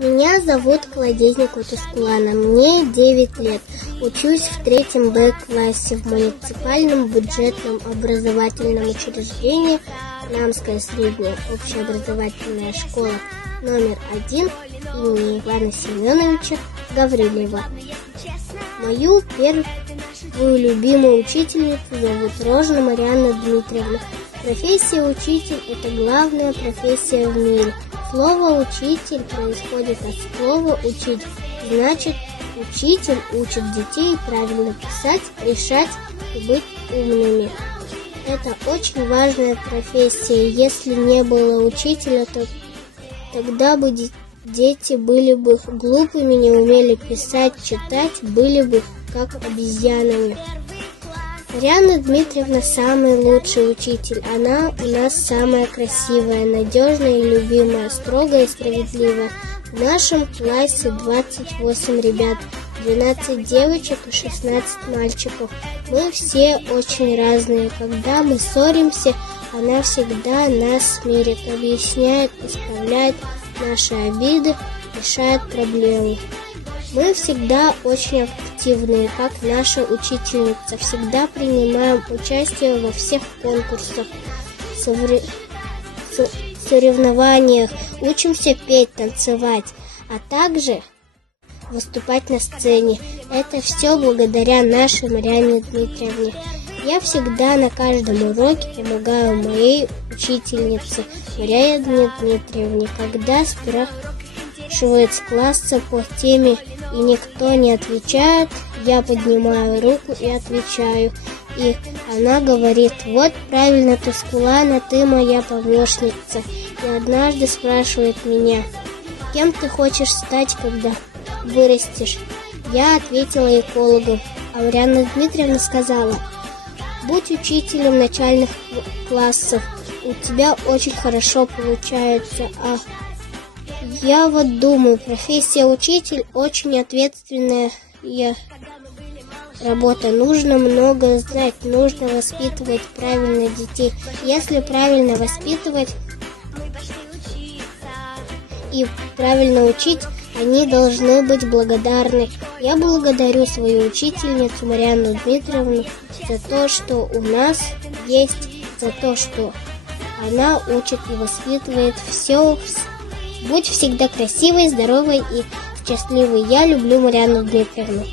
Меня зовут Колодезникова Тускулана, мне 9 лет. Учусь в 3 Б-классе в муниципальном бюджетном образовательном учреждении Намская средняя общеобразовательная школа номер 1 имени Ивана Семеновича Гаврилева. Мою первую любимую учительницу зовут Рожина Марьяна Дмитриевна. Профессия учитель – это главная профессия в мире. Слово «учитель» происходит от слова «учить». Значит, учитель учит детей правильно писать, решать и быть умными. Это очень важная профессия. Если не было учителя, то тогда бы дети были бы глупыми, не умели писать, читать, были бы как обезьянами. Марьяна Дмитриевна самый лучший учитель. Она у нас самая красивая, надежная и любимая, строгая и справедливая. В нашем классе 28 ребят, 12 девочек и 16 мальчиков. Мы все очень разные. Когда мы ссоримся, она всегда нас смирит, объясняет, исправляет наши обиды, решает проблемы. Мы всегда очень активные, как наша учительница. Всегда принимаем участие во всех конкурсах, соревнованиях, учимся петь, танцевать, а также выступать на сцене. Это все благодаря нашей Марьяне Дмитриевне. Я всегда на каждом уроке помогаю моей учительнице Марьяне Дмитриевне, когда спрашивает с класса по теме и никто не отвечает, я поднимаю руку и отвечаю. И она говорит: вот правильно, Тускулана, ты моя помощница. И однажды спрашивает меня: кем ты хочешь стать, когда вырастешь? Я ответила: экологом. А Марьяна Дмитриевна сказала: будь учителем начальных классов, у тебя очень хорошо получается. А я вот думаю, профессия учитель очень ответственная работа. Нужно много знать, нужно воспитывать правильно детей. Если правильно воспитывать и правильно учить, они должны быть благодарны. Я благодарю свою учительницу Марьяну Дмитриевну за то, что у нас есть, за то, что она учит и воспитывает все. Будь всегда красивой, здоровой и счастливой. Я люблю Марьяну Дмитриевну.